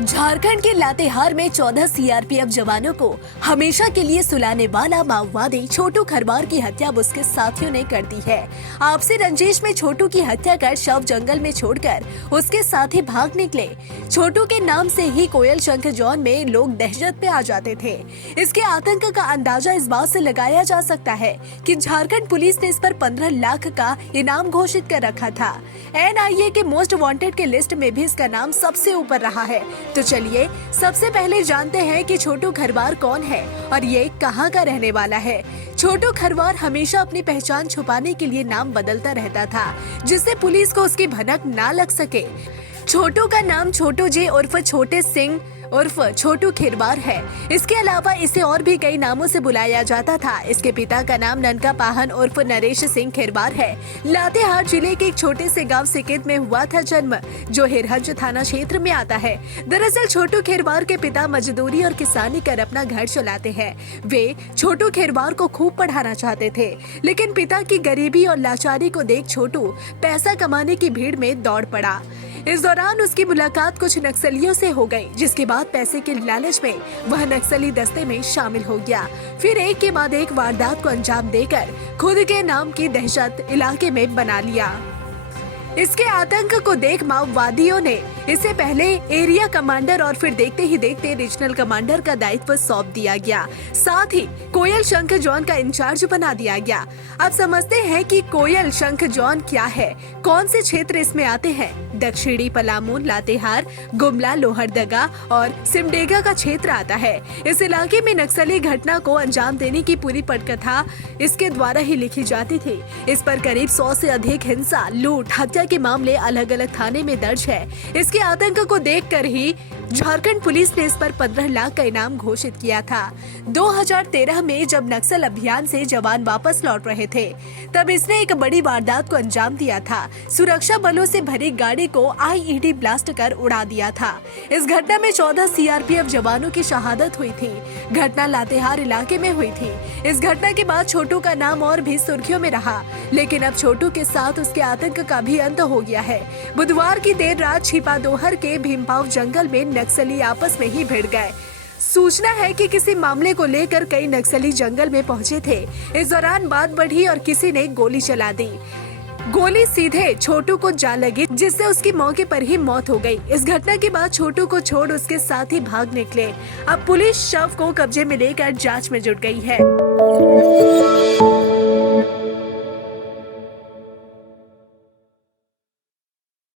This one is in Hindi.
झारखंड के लातेहार में 14 सीआरपीएफ जवानों को हमेशा के लिए सुलाने वाला माओवादी छोटू खरवार की हत्या अब उसके साथियों ने कर दी है। आपसी रंजिश में छोटू की हत्या कर शव जंगल में छोड़कर उसके साथी भाग निकले। छोटू के नाम से ही कोयल शंख जॉन में लोग दहशत में आ जाते थे। इसके आतंक का अंदाजा इस बात से लगाया जा सकता है कि झारखंड पुलिस ने इस पर 15 लाख का इनाम घोषित कर रखा था। एनआईए के मोस्ट वांटेड के लिस्ट में भी इसका नाम सबसे ऊपर रहा है। तो चलिए सबसे पहले जानते हैं कि छोटू खरवार कौन है और ये कहां का रहने वाला है। छोटू खरवार हमेशा अपनी पहचान छुपाने के लिए नाम बदलता रहता था, जिससे पुलिस को उसकी भनक ना लग सके। छोटू का नाम छोटू जे उर्फ छोटे सिंह उर्फ छोटू खिरवार है। इसके अलावा इसे और भी कई नामों से बुलाया जाता था। इसके पिता का नाम ननका पाहन उर्फ नरेश सिंह खिरवार है। लातेहार जिले के एक छोटे से गांव सिकित में हुआ था जन्म, जो हिरहज थाना क्षेत्र में आता है। दरअसल छोटू खिरवार के पिता मजदूरी और किसानी कर अपना घर चलाते हैं। वे छोटू खिरवार को खूब पढ़ाना चाहते थे, लेकिन पिता की गरीबी और लाचारी को देख छोटू पैसा कमाने की भीड़ में दौड़ पड़ा। इस दौरान उसकी मुलाकात कुछ नक्सलियों से हो गई, जिसके बाद पैसे के लालच में वह नक्सली दस्ते में शामिल हो गया। फिर एक के बाद एक वारदात को अंजाम देकर खुद के नाम की दहशत इलाके में बना लिया। इसके आतंक को देख माओवादियों ने इसे पहले एरिया कमांडर और फिर देखते ही देखते रीजनल कमांडर का दायित्व सौंप दिया गया। साथ ही कोयल शंख जॉन का इंचार्ज बना दिया गया। अब समझते हैं कि कोयल शंख जॉन क्या है, कौन से क्षेत्र इसमें आते हैं। दक्षिणी पलामू, लातेहार, गुमला, लोहरदगा और सिमडेगा का क्षेत्र आता है। इस इलाके में नक्सली घटना को अंजाम देने की पूरी पटकथा इसके द्वारा ही लिखी जाती थी। इस पर करीब 100 से अधिक हिंसा, लूट, हत्या के मामले अलग अलग थाने में दर्ज है। इसके आतंक को देखकर ही झारखंड पुलिस ने इस पर 15 लाख का इनाम घोषित किया था। 2013 में जब नक्सल अभियान से जवान वापस लौट रहे थे, तब इसने एक बड़ी वारदात को अंजाम दिया था। सुरक्षा बलों से भरी गाड़ी को आईईडी ब्लास्ट कर उड़ा दिया था। इस घटना में 14 सीआरपीएफ जवानों की शहादत हुई थी। घटना लातेहार इलाके में हुई थी। इस घटना के बाद छोटू का नाम और भी सुर्खियों में रहा, लेकिन अब छोटू के साथ उसके आतंक का भी अंत हो गया है। बुधवार की देर रात छिपादोहर के भीमपाव जंगल में नक्सली आपस में ही भिड़ गए। सूचना है कि किसी मामले को लेकर कई नक्सली जंगल में पहुंचे थे। इस दौरान बात बढ़ी और किसी ने गोली चला दी। गोली सीधे छोटू को जा लगी, जिससे उसकी मौके पर ही मौत हो गई। इस घटना के बाद छोटू को छोड़ उसके साथी भाग निकले। अब पुलिस शव को कब्जे में लेकर जांच में जुट गई है।